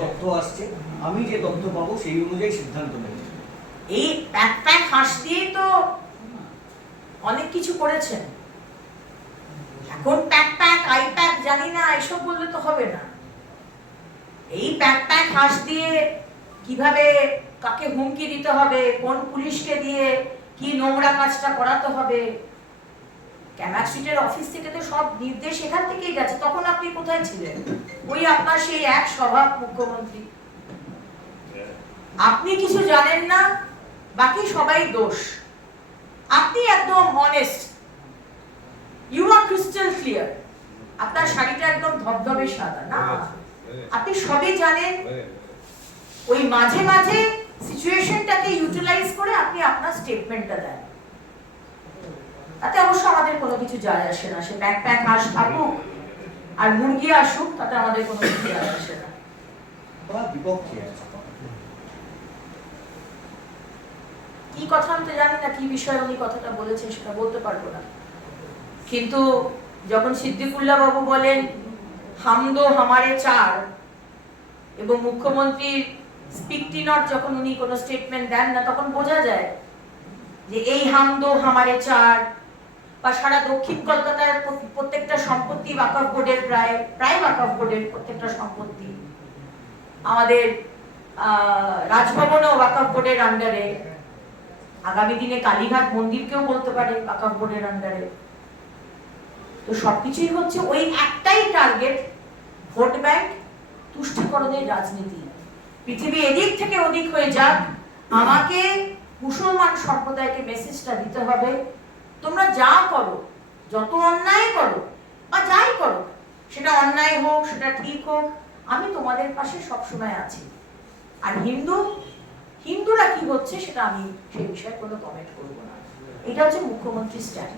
তথ্য আসছে, আমি যে তথ্য পাবো সেই অনুযায়ী সিদ্ধান্ত নেব। এই প্যাক প্যাক হাঁস দিয়েই তো অনেক কিছু করেছেন। এখন প্যাক প্যাক, আই প্যাক, জানি না, এসব বললে তো হবে না। এই প্যাক প্যাক হাঁস দিয়ে কীভাবে কাকে হুমকি দিতে হবে, কোন পুলিশকে দিয়ে কি নোংরা কাজটা করাতে হবে? ক্যামাক স্ট্রিটের অফিস থেকে তো সব নির্দেশ এখান থেকেই গেছে। তখন আপনি কোথায় ছিলেন? ওই আপনার সেই এক স্বভাব মুখ্যমন্ত্রী। আপনি কিছু জানেন না বাকি সবাই দোষ। আপনি একদম honest you are crystal clear আপনার শাড়িটা একদম ধবধবে সাদা না? আপনি সবই জানেন। ওই মাঝে মাঝে সিচুয়েশনটাকে ইউটিলাইজ করে আপনি আপনার স্টেটমেন্টটা দেন। তাতে অবশ্য আমাদের কোনো কিছু যায় আসে না। সে ব্যাক প্যাক হাঁস থাকুক। আর মুরগি আসুক তাতে আমাদের কোনো কিছু আসে না বিপক্ষে কি কথা আমি তো জানি না কি বিষয়ে উনি কথাটা বলেছেন সেটা বলতে পারব না। কিন্তু যখন সিদ্দিকুল্লাহ বাবু বলেন হামদো হামারে চার এবং মুখ্যমন্ত্রীর স্পিকটি নট যখন উনি কোনো স্টেটমেন্ট দেন না তখন বোঝা যায় যে এই হামদো হামারে চার বা সারা দক্ষিণ কলকাতার প্র- প্রত্যেকটা সম্পত্তি ওয়াকফ বোর্ডের প্রায় প্রায় ওয়াকফ বোর্ডের প্রত্যেকটা সম্পত্তি। আমাদের রাজভবনও ওয়াকফ বোর্ডের আন্ডারে আগামী দিনে কালীঘাট মন্দিরকেও বলতে পারে ওয়াকফ বোর্ডের আন্ডারে তো সবকিছুই হচ্ছে ওই একটাই টার্গেট ভোট ব্যাংক, তুষ্টিকরণের রাজনীতি। পৃথিবী এদিক থেকে ওদিক হয়ে যাক। আমাকে মুসলমান সম্প্রদায়কে মেসেজটা দিতে হবে। তোমরা যা করো, যত অন্যায় করো বা যাই করো সেটা অন্যায় হোক, সেটা ঠিক হোক, আমি তোমাদের পাশে সবসময় আছি। আর হিন্দু, হিন্দুরা কি হচ্ছে সেটা আমি সেই বিষয়ে কোনো কমেন্ট করব না। এটা হচ্ছে মুখ্যমন্ত্রী স্ট্যান্ড